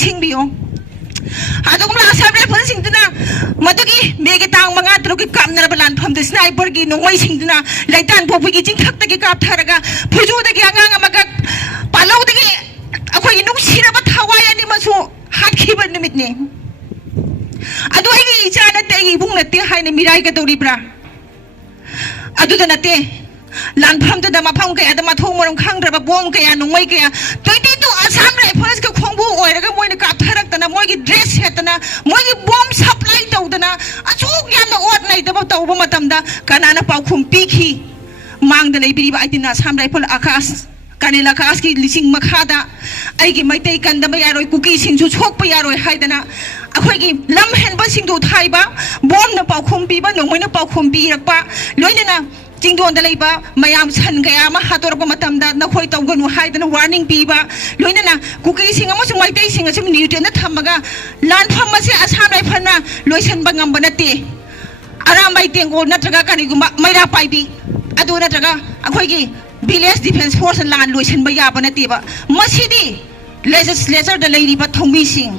ꯅꯤꯡꯁꯤꯡꯕꯤꯌꯨ ꯑꯗꯨꯒꯨꯝꯂꯕ ꯑꯁꯥꯝ ꯔꯥꯏꯐꯜꯁꯤꯡꯗꯨꯅ ꯃꯗꯨꯒꯤ ꯃꯦꯒꯤ ꯇꯥꯡ 5 ꯀꯥꯞꯅꯔꯕ ꯂꯥꯟꯐꯝꯗ ꯁ꯭ꯅꯥꯏꯄꯔꯒꯤ ꯅꯣꯡꯃꯩꯁꯤꯡꯗꯨꯅ ꯂꯩꯇꯥꯟ ꯄꯣꯛꯄꯒꯤ ꯆꯤꯡꯊꯛꯇꯒꯤ ꯀꯥꯞꯊꯔꯒ ꯐꯨꯖꯨꯗꯒꯤ ꯑꯉꯥꯡ ꯑꯃꯒ ꯄꯥꯜꯂꯧꯗꯒꯤ ꯑꯩꯈꯣꯏꯒꯤ ꯅꯨꯡꯁꯤꯔꯕ ꯊꯋꯥꯏ ꯑꯅꯤꯃꯁꯨ ꯍꯥꯠꯈꯤꯕ ꯅꯨꯃꯤꯠꯅꯤ ꯑꯗꯨ ꯑꯩꯒꯤ ꯏꯆꯥ ꯅꯠꯇꯦ ꯑꯩꯒꯤ ꯏꯕꯨꯡ ꯅꯠꯇꯦ ꯍꯥꯏꯅ ꯃꯤꯔꯥꯏꯒꯗꯧꯔꯤꯕ꯭ꯔꯥ ꯑꯗꯨꯗ ꯅꯠꯇꯦ ꯂꯥꯟꯐꯝꯗꯨꯗ ꯃꯐꯝ ꯀꯌꯥꯗ ꯃꯊꯣꯡ ꯃꯔꯝ ꯈꯪꯗ꯭ꯔꯕ ꯕꯣꯝ ꯀꯌꯥ ꯅꯣꯡꯃꯩ ꯀꯌꯥ 22 ꯑꯁꯥꯝ ꯔꯥꯏꯐꯜꯁꯀ ꯈꯣꯡꯕꯨ ꯑꯣꯏꯔꯒ ꯃꯣꯏꯅ ꯀꯥꯞꯊꯔꯛꯇꯅ ꯃꯣꯏꯒꯤ ꯗ꯭ꯔꯦꯁ ꯁꯦꯠꯇꯅ ꯃꯣꯏꯒꯤ ꯕꯣꯝ ꯁꯄ꯭ꯂꯥꯏ ꯇꯧꯗꯅ ꯑꯁꯨꯛ ꯌꯥꯝꯅ ꯑꯣꯠ ꯅꯩꯗꯕ ꯇꯧꯕ ꯃꯇꯝꯗ ꯀꯅꯥꯅ ꯄꯥꯎꯈꯨꯝ ꯄꯤꯈꯤ ꯃꯥꯡꯗ ꯂꯩꯕꯤꯔꯤꯕ 18 ꯑꯁꯥꯝ ꯔꯥꯏꯐꯜ ꯑꯀꯥꯁ ꯀꯥꯅꯤꯜ ꯑꯀꯥꯁꯀꯤ ꯂꯤꯁꯤꯡ ꯃꯈꯥꯗ ꯑꯩꯒꯤ ꯃꯩꯇꯩ ꯀꯟꯗꯕ ꯌꯥꯔꯣꯏ ꯀꯨꯀꯤꯁꯤꯡꯁꯨ ꯁꯣꯛꯄ ꯌꯥꯔꯣꯏ ꯍꯥꯏꯗꯅ ꯑꯩꯈꯣꯏꯒꯤ ꯂꯝ ꯍꯦꯟꯕꯁꯤꯡꯗꯨ ꯊꯥꯏꯕ ꯕꯣꯝꯅ ꯄꯥꯎꯈꯨꯝ ꯄꯤꯕ ꯅꯣꯡꯃꯩꯅ ꯄꯥꯎꯈꯨꯝ ꯄꯤꯔꯛꯄ ꯂꯣꯏꯅꯅ ꯆꯤꯡꯗꯣꯟꯗ ꯂꯩꯕ ꯃꯌꯥꯝ ꯁꯟ ꯀꯌꯥ ꯑꯃ ꯍꯥꯠꯇꯣꯔꯛꯄ ꯃꯇꯝꯗ ꯅꯈꯣꯏ ꯇꯧꯒꯅꯨ ꯍꯥꯏꯗꯅ ꯋꯥꯔꯅꯤꯡ ꯄꯤꯕ ꯂꯣꯏꯅꯅ ꯀꯨꯀꯤꯁꯤꯡ ꯑꯃꯁꯨꯡ ꯃꯩꯇꯩꯁꯤꯡ ꯑꯁꯤ ꯅ꯭ꯌꯨꯇ꯭ꯔꯦꯟꯗ ꯊꯝꯃꯒ ꯂꯥꯟꯐꯝ ꯑꯁꯤ ꯑꯁꯥꯝ ꯔꯥꯏꯐꯜꯅ ꯂꯣꯏꯁꯤꯟꯕ ꯉꯝꯕ ꯅꯠꯇꯦ ꯑꯔꯥꯝꯕꯥꯏ ꯇꯦꯡꯒꯣꯜ ꯅꯠꯇ꯭ꯔꯒ ꯀꯔꯤꯒꯨꯝꯕ ꯃꯩꯔꯥ ꯄꯥꯏꯕꯤ ꯑꯗꯨ ꯅꯠꯇ꯭ꯔꯒ ꯑꯩꯈꯣꯏꯒꯤ ꯚꯤꯂꯦꯖ ꯗꯤꯐꯦꯟꯁ ꯐꯣꯔꯁ ꯂꯥꯟ ꯂꯣꯏꯁꯤꯟꯕ ꯌꯥꯕ ꯅꯠꯇꯦꯕ ꯃꯁꯤꯗꯤ ꯂꯦꯖꯤꯁꯂꯦꯆꯔꯗ ꯂꯩꯔꯤꯕ ꯊꯧꯃꯤꯁꯤꯡ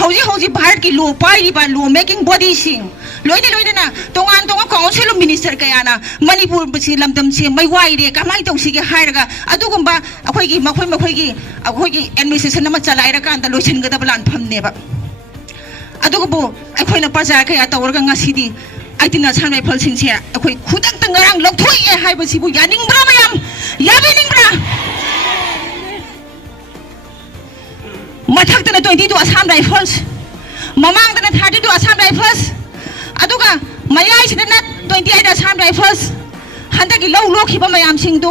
ꯍꯧꯖꯤꯛ ꯚꯥꯔꯠꯀꯤ ꯂꯣ ꯄꯥꯏꯔꯤꯕ ꯂꯣ ꯃꯦꯀꯤꯡ ꯕꯣꯗꯤꯁꯤꯡ ꯂꯣꯏꯅꯅ ꯇꯣꯉꯥꯟ ꯀꯥꯎꯟꯁꯤꯜ ꯑꯣꯐ ꯃꯤꯅꯤꯁꯇꯔ ꯀꯌꯥꯅ ꯃꯅꯤꯄꯨꯔꯁꯤ ꯂꯝꯗꯝꯁꯤ ꯃꯩꯋꯥꯏꯔꯦ ꯀꯃꯥꯏꯅ ꯇꯧꯁꯤꯒꯦ ꯍꯥꯏꯔꯒ ꯑꯗꯨꯒꯨꯝꯕ ꯑꯩꯈꯣꯏꯒꯤ ꯑꯦꯗꯃꯤꯅꯤꯁꯇ꯭ꯔꯦꯁꯟ ꯑꯃ ꯆꯂꯥꯏꯔꯀꯥꯟꯗ ꯂꯣꯏꯁꯤꯟꯒꯗꯕ ꯂꯥꯟꯐꯝꯅꯦꯕ ꯑꯗꯨꯒꯕꯨ ꯑꯩꯈꯣꯏꯅ ꯄ꯭ꯔꯖꯥ ꯀꯌꯥ ꯇꯧꯔꯒ ꯉꯁꯤꯗꯤ 18 ꯑꯁꯥꯝ ꯔꯥꯏꯐꯜꯁꯤꯡꯁꯦ ꯑꯩꯈꯣꯏ ꯈꯨꯗꯛꯇ ꯉꯔꯥꯡ ꯂꯧꯊꯣꯛꯑꯦ ꯍꯥꯏꯕꯁꯤꯕꯨ ꯌꯥꯅꯤꯡꯕ꯭ꯔꯥ ꯃꯌꯥꯝ ꯌꯥꯕꯤꯅꯤꯡꯕ꯭ꯔꯥ ꯃꯊꯛꯇꯅ 22 ꯑꯁꯥꯝ ꯔꯥꯏꯐꯜꯁ ꯃꯃꯥꯡꯗꯅ 32 ꯑꯁꯥꯝ ꯔꯥꯏꯐꯜꯁ ꯑꯗꯨꯒ ꯃꯌꯥꯏꯁꯤꯗꯅ 28 ꯑꯁꯥꯝ ꯔꯥꯏꯐꯜꯁ ꯍꯟꯗꯛꯀꯤ ꯂꯧ ꯂꯣꯛꯈꯤꯕ ꯃꯌꯥꯝꯁꯤꯡꯗꯨ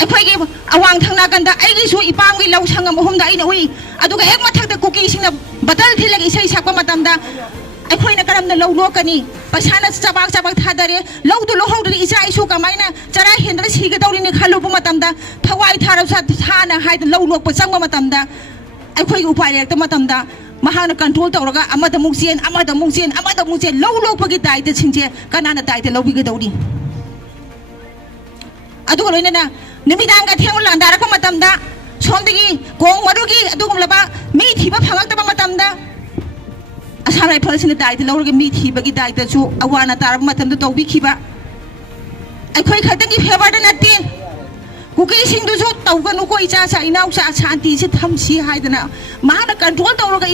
ꯑꯩꯈꯣꯏꯒꯤ ꯑꯋꯥꯡ ꯊꯪꯅꯥꯀꯟꯗ ꯑꯩꯒꯤꯁꯨ ꯏꯄꯥꯝꯒꯤ ꯂꯧ ꯁꯪꯉꯝ 3ꯗ ꯑꯩꯅ ꯎꯏ ꯑꯗꯨꯒ ꯍꯦꯛ ꯃꯊꯛꯇ ꯀꯨꯀꯤꯁꯤꯡꯅ ꯕꯇꯜ ꯊꯤꯜꯂꯒ ꯏꯁꯩ ꯁꯛꯄ ꯃꯇꯝꯗ ꯑꯩꯈꯣꯏꯅ ꯀꯔꯝꯅ ꯂꯧ ꯂꯣꯛꯀꯅꯤ ꯄꯩꯁꯥꯅ ꯆꯕꯥꯛ ꯊꯥꯗꯔꯦ ꯂꯧꯗꯨ ꯂꯣꯛꯍꯧꯗ꯭ꯔꯗꯤ ꯏꯆꯥ ꯏꯁꯨ ꯀꯃꯥꯏꯅ ꯆꯔꯥ ꯍꯦꯟꯗꯅ ꯁꯤꯒꯗꯧꯔꯤꯅꯤ ꯈꯜꯂꯨꯕ ꯃꯇꯝꯗ ꯊꯋꯥꯏ ꯊꯥꯅ ꯍꯥꯏꯗꯅ ꯂꯧ ꯂꯣꯛꯄ ꯆꯪꯕ ꯃꯇꯝꯗ ꯑꯩꯈꯣꯏꯒꯤ ꯎꯄꯥꯏ ꯂꯩꯔꯛꯇ ꯃꯇꯝꯗ ꯃꯍꯥꯛꯅ ꯀꯟꯇ꯭ꯔꯣꯜ ꯇꯧꯔꯒ ꯑꯃꯗ ꯑꯃꯨꯛ ꯆꯦꯟ ꯂꯧ ꯂꯣꯛꯄꯒꯤ ꯗꯥꯏꯇꯁꯤꯡꯁꯦ ꯀꯅꯥꯅ ꯗꯥꯏꯇ ꯂꯧꯕꯤꯒꯗꯧꯔꯤ ꯑꯗꯨꯒ ꯂꯣꯏꯅꯅ ꯅꯨꯃꯤꯗꯥꯡꯒ ꯊꯦꯡꯅ ꯂꯥꯟꯗꯥꯔꯛꯄ ꯃꯇꯝꯗ ꯁꯣꯝꯗꯒꯤ ꯒꯣꯡ ꯃꯔꯨꯒꯤ ꯑꯗꯨꯒꯨꯝꯂꯕ ꯃꯤ ꯊꯤꯕ ꯐꯪꯂꯛꯇꯕ ꯃꯇꯝꯗ ꯑꯁꯥꯝ ꯔꯥꯏꯐꯜꯁꯤꯡꯅ ꯗꯥꯏꯇ ꯂꯧꯔꯒ ꯃꯤ ꯊꯤꯕꯒꯤ ꯗꯥꯏꯇꯁꯨ ꯑꯋꯥꯅ ꯇꯥꯔꯕ ꯃꯇꯝꯗ ꯇꯧꯕꯤꯈꯤꯕ ꯑꯩꯈꯣꯏ ꯈꯛꯇꯪꯒꯤ ꯐꯦꯚꯔꯗ ꯅꯠꯇꯦ ꯀꯨꯀꯤꯁꯤꯡꯗꯨꯁꯨ ꯇꯧꯒꯅꯨꯀꯣ ꯏꯆꯥ ꯏꯅꯥꯎꯆꯥ ꯁꯥꯟꯇꯤꯁꯤ ꯊꯝꯁꯤ ꯍꯥꯏꯗꯅ ꯃꯍꯥꯛꯅ ꯀꯟꯇ꯭ꯔꯣꯜ ꯇꯧꯔꯒ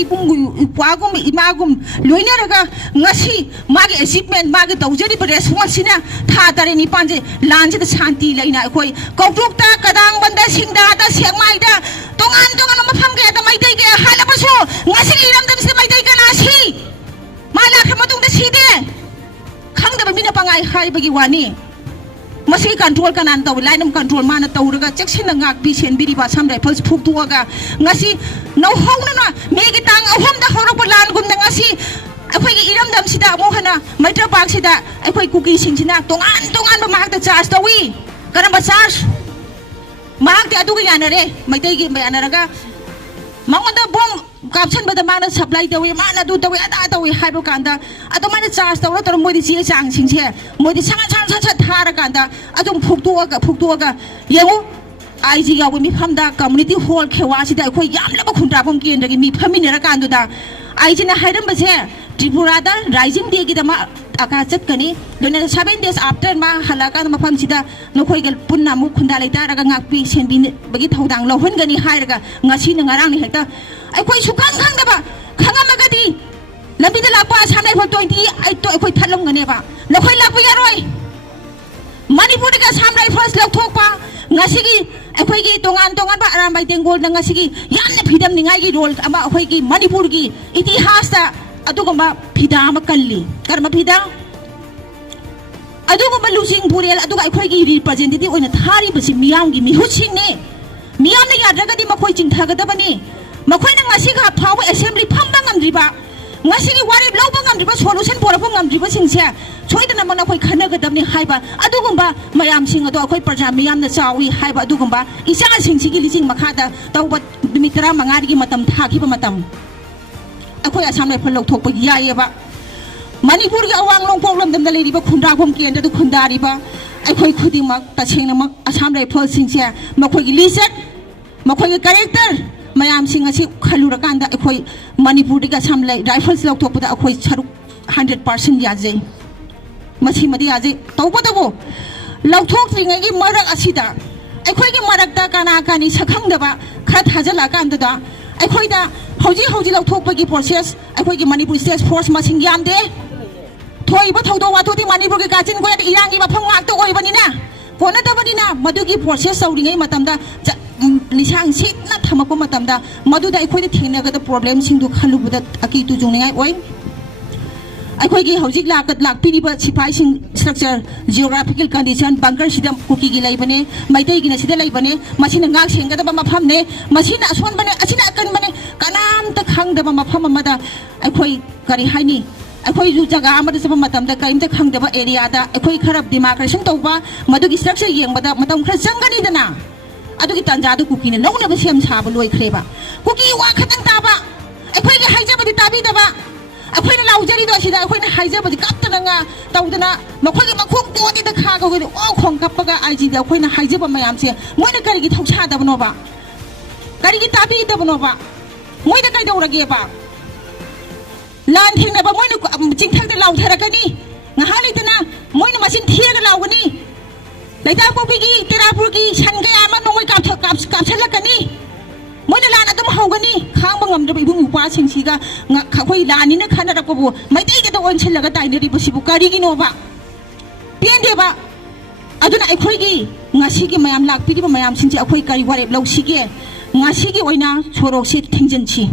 ꯏꯄ꯭ꯋꯥꯒꯨꯝ ꯏꯃꯥꯒꯨꯝ ꯂꯣꯏꯅꯔꯒ ꯉꯁꯤ ꯃꯥꯒꯤ ꯑꯦꯆꯤꯞꯃꯦꯟ ꯃꯥꯒꯤ ꯇꯧꯖꯔꯤꯕ ꯔꯦꯁꯄꯣꯟꯁꯤꯅ ꯊꯥ 9-9ꯁꯦ ꯂꯥꯟꯁꯤꯗ ꯁꯥꯟꯇꯤ ꯂꯩꯅ ꯑꯩꯈꯣꯏ ꯀꯧꯇꯨꯛꯇ ꯀꯗꯥꯡꯕꯟꯗ ꯁꯤꯡꯗꯥꯗ ꯁꯦꯛꯃꯥꯏꯗ ꯇꯣꯉꯥꯟꯕ ꯃꯐꯝ ꯀꯌꯥꯗ ꯃꯩꯇꯩ ꯀꯌꯥ ꯍꯥꯠꯂꯕꯁꯨ ꯉꯁꯤꯒꯤ ꯏꯔꯝꯗꯝꯁꯤꯗ ꯃꯩꯇꯩ ꯀꯅꯥ ꯁꯤ ꯃꯥ ꯂꯥꯛꯈ꯭ꯔ ꯃꯇꯨꯡꯗ ꯁꯤꯗꯦ ꯈꯪꯗꯕ ꯃꯤꯅ ꯄꯪꯉꯥꯏ ꯍꯥꯏꯕꯒꯤ ꯋꯥꯅꯤ ꯃꯁꯤ ꯀꯟꯇ꯭ꯔꯣꯜ ꯀꯅꯥꯅ ꯇꯧꯏ ꯂꯥꯏꯅꯝ ꯀꯟꯇ꯭ꯔꯣꯜ ꯃꯥꯅ ꯇꯧꯔꯒ ꯆꯦꯛꯁꯤꯟꯅ ꯉꯥꯛꯄꯤ ꯁꯦꯟꯕꯤꯔꯤꯕ ꯑꯁꯥꯝ ꯔꯥꯏꯐꯜꯁ ꯐꯨꯛꯇꯣꯛꯑꯒ ꯉꯁꯤ ꯅꯧꯍꯧꯅꯅ ꯃꯦꯒꯤ ꯇꯥꯡ 3ꯗ ꯍꯧꯔꯛꯄ ꯂꯥꯟꯒꯨꯝꯅ ꯉꯁꯤ ꯑꯩꯈꯣꯏꯒꯤ ꯏꯔꯝꯗꯝꯁꯤꯗ ꯑꯃꯨꯛ ꯍꯟꯅ ꯃꯩꯇ꯭ꯔꯄꯥꯛꯁꯤꯗ ꯑꯩꯈꯣꯏ ꯀꯨꯀꯤꯁꯤꯡꯁꯤꯅ ꯇꯣꯉꯥꯟꯕ ꯃꯍꯥꯛꯇ ꯆꯥꯔꯖ ꯇꯧꯏ ꯀꯔꯝꯕ ꯆꯥꯔꯖ ꯃꯍꯥꯛꯇꯤ ꯑꯗꯨꯒ ꯌꯥꯅꯔꯦ ꯃꯩꯇꯩꯒꯤ ꯌꯥꯅꯔꯒ ꯃꯉꯣꯟꯗ ꯕꯣꯝ ꯀꯥꯞꯁꯟꯕꯗ ꯃꯥꯅ ꯁꯄ꯭ꯂꯥꯏ ꯇꯧꯏ ꯃꯥꯅ ꯑꯗꯨ ꯇꯧꯏ ꯑꯗꯥ ꯇꯧꯏ ꯍꯥꯏꯕ ꯀꯥꯟꯗ ꯑꯗꯨꯃꯥꯏꯅ ꯆꯥꯔꯖ ꯇꯧꯔ ꯃꯣꯏꯗꯤ ꯆꯦ ꯆꯥꯡꯁꯤꯡꯁꯦ ꯃꯣꯏꯗꯤ ꯁꯠ ꯊꯥꯔꯀꯥꯟꯗ ꯑꯗꯨꯝ ꯐꯨꯛꯇꯣꯛꯑꯒ ꯌꯦꯡꯉꯨ IG ꯌꯥꯎꯕ ꯃꯤꯐꯝꯗ ꯀꯝꯃꯨꯅꯤꯇꯤ ꯍꯣꯜ ꯈꯦꯋꯥꯁꯤꯗ ꯑꯩꯈꯣꯏ ꯌꯥꯝꯂꯕ ꯈꯨꯟꯗ꯭ꯔꯥꯛꯐꯝ ꯀꯦꯟꯗ꯭ꯔꯒꯤ ꯃꯤ ꯐꯝꯃꯤꯟꯅꯔꯀꯥꯟꯗꯨꯗ ꯑꯩꯁꯤꯅ ꯍꯥꯏꯔꯝꯕꯁꯦ ꯇ꯭ꯔꯤꯄꯨꯔꯥꯗ ꯔꯥꯏꯖꯤꯡ ꯗꯦꯒꯤꯗꯃꯛ ꯑꯀꯥ ꯆꯠꯀꯅꯤ ꯂꯣꯏꯅꯅ 7 days after ꯃꯥ ꯍꯜꯂꯛꯑꯀꯥꯟꯗ ꯃꯐꯝꯁꯤda ꯅꯈꯣꯏꯒ ꯄꯨꯟꯅ ꯑꯃꯨꯛ ꯈꯨꯟꯗꯥ ꯂꯩꯇꯥꯔꯒ ꯉꯥꯛꯄꯤ ꯁꯦꯟꯕꯤꯕꯒꯤ ꯊꯧꯗꯥꯡ ꯂꯧꯍꯟꯒꯅꯤ ꯍꯥꯏꯔꯒ ꯉꯁꯤꯅ ꯉꯔꯥꯡꯅ ꯍꯦꯛꯇ ꯑꯩꯈꯣꯏ ꯁꯨꯈꯪ ꯈꯪꯗꯕ ꯈꯪꯉꯝꯃꯒꯗꯤ ꯂꯝꯕꯤꯗ ꯂꯥꯛꯄ ꯑꯁꯥꯝ ꯔꯥꯏꯐꯜ 28 ꯑꯩꯈꯣꯏ ꯊꯠꯂꯝꯒꯅꯦꯕ ꯅꯈꯣꯏ ꯂꯥꯛꯄ ꯌꯥꯔꯣꯏ ꯃꯅꯤꯄꯨꯔꯗꯒꯤ ꯑꯁꯥꯝ ꯔꯥꯏꯐꯜꯁ ꯂꯧꯊꯣꯛꯄ ꯉꯁꯤꯒꯤ ꯑꯩꯈꯣꯏꯒꯤ ꯇꯣꯉꯥꯟꯕ ꯑꯔꯥꯝꯕꯥꯏ ꯇꯦꯡꯒꯣꯜꯅ ꯉꯁꯤꯒꯤ ꯌꯥꯝꯅ ꯐꯤꯗꯝꯅꯤꯡꯉꯥꯏꯒꯤ ꯔꯣꯜ ꯑꯃ ꯑꯩꯈꯣꯏꯒꯤ ꯃꯅꯤꯄꯨꯔꯒꯤ ꯏꯇꯤꯍꯥꯁꯇ ꯑꯗꯨꯒꯨꯝꯕ ꯐꯤꯗꯥ ꯑꯃ ꯀꯜꯂꯤ ꯀꯔꯝꯕ ꯐꯤꯗꯥ ꯑꯗꯨꯒꯨꯝꯕ ꯂꯨꯆꯤꯡ ꯄꯨꯔꯦꯜ ꯑꯗꯨꯒ ꯑꯩꯈꯣꯏꯒꯤ ꯔꯤꯄ꯭ꯔꯖꯦꯟꯇꯦꯇꯤꯚ ꯑꯣꯏꯅ ꯊꯥꯔꯤꯕꯁꯤ ꯃꯤꯌꯥꯝꯒꯤ ꯃꯤꯍꯨꯠꯁꯤꯡꯅꯤ ꯃꯤꯌꯥꯝꯅ ꯌꯥꯗ꯭ꯔꯒꯗꯤ ꯃꯈꯣꯏ ꯆꯤꯡꯊꯒꯗꯕꯅꯤ ꯃꯈꯣꯏꯅ ꯉꯁꯤꯒ ꯐꯥꯎꯕ ꯑꯦꯁꯦꯝꯕ꯭ꯂꯤ ꯐꯝꯕ ꯉꯝꯗ꯭ꯔꯤꯕ ꯉꯁꯤꯒꯤ ꯋꯥꯔꯦꯞ ꯂꯧꯕ ꯉꯝꯗ꯭ꯔꯤꯕ ꯁꯣꯂꯨꯁꯟ ꯄꯨꯔꯛꯄ ꯉꯝꯗ꯭ꯔꯤꯕꯁꯤꯡꯁꯦ ꯁꯣꯏꯗꯅꯃꯛ ꯑꯩꯈꯣꯏ ꯈꯟꯅꯒꯗꯕꯅꯤ ꯍꯥꯏꯕ ꯑꯗꯨꯒꯨꯝꯕ ꯃꯌꯥꯝꯁꯤꯡ ꯑꯗꯣ ꯑꯩꯈꯣꯏ ꯄ꯭ꯔꯖꯥ ꯃꯤꯌꯥꯝꯅ ꯆꯥꯎꯏ ꯍꯥꯏꯕ ꯑꯗꯨꯒꯨꯝꯕ ꯏꯆꯥꯁꯤꯡꯁꯤꯒꯤ ꯂꯤꯆꯤꯡ ꯃꯈꯥꯗ ꯇꯧꯕ ꯅꯨꯃꯤꯠ 15ꯒꯤ ꯃꯇꯝ ꯊꯥꯈꯤꯕ ꯃꯇꯝ ꯑꯩꯈꯣꯏ ꯑꯁꯥꯝ ꯔꯥꯏꯐꯜ ꯂꯧꯊꯣꯛꯄ ꯌꯥꯏꯌꯦꯕ ꯃꯅꯤꯄꯨꯔꯒꯤ ꯑꯋꯥꯡ ꯅꯣꯡꯄꯣꯛ ꯂꯝꯗꯝꯗ ꯂꯩꯔꯤꯕ ꯈꯨꯟꯗ꯭ꯔꯥꯛꯐꯝ ꯀꯦꯟꯗ꯭ꯔꯗ ꯈꯨꯟꯗꯥꯔꯤꯕ ꯑꯩꯈꯣꯏ ꯈꯨꯗꯤꯡꯃꯛ ꯇꯁꯦꯡꯅꯃꯛ ꯑꯁꯥꯝ ꯔꯥꯏꯐꯜꯁꯤꯡꯁꯦ ꯃꯈꯣꯏꯒꯤ ꯂꯤꯆꯠ ꯃꯈꯣꯏꯒꯤ character mayam sing asi khalurakan da akhoi Manipur diga samlai rifles lok thok pada akhoi saruk 100% yaje masi madi yaje tawba dabo lok thok ringai gi marak asida akhoi gi marak da kana kani sakhang da ba kha thajala kan da akhoi da hauji lok thok pagi process akhoi gi Manipur state force masing yam de thoi ba thodo wa thodi Manipur gi kachin ko irang gi bafam ngak to oi bani na kona da bani na madu gi process sauringai matam da lisang sit na thamak matam da madu da akhoi da thina ga da problem sing du khalu da aki tu jung ngai oi akhoi gi hojik lak piri ba sipai sing structure geographical condition bunker sidam kuki gi lai bane maitai gi na sida lai bane masina ngak sing ga da ma pham ne masina ason bane asina kan bane kanam ta khang da ma pham ma da akhoi kari haini akhoi ju jaga amada sab matam da kaim ta khang da ba area da akhoi kharap demarcation tawba madu gi structure yeng ba da matam khra jangani da na adugi tanja du kuki ne lawna ba sem sa ba loi khreba kuki wa khatang ta ba akhoi gi haija ba di tabi da ba akhoi na laujari do sida akhoi na haija ba di kap ta nga tawdana makhoi gi makhuk to di da kha ga go o khong kap ga IG da akhoi na haija ba mayam se moi na kari gi thausa da bano ba kari gi tabi da bano ba moi da kai da urage ba lan thing na ba moi na jing thang da lau thara ka ni nga hali da na moi na masin thia ga lau ga ni laita ko bigi terapur gi san ga ya ma noi kap chala ka ni moi na lan adum hau ga ni khang ba ngam da ba ibung upa sing si ga nga khoi lan ni na khana ra ko bu mai dai ga da on chhala ga tai ne ri bu si bu kari gi no ba pian de ba aduna ai khoi gi ngasi gi mayam lak pi di ba mayam sin ji akhoi kari warep lau si ge ngasi gi oina chorok si thingjan chi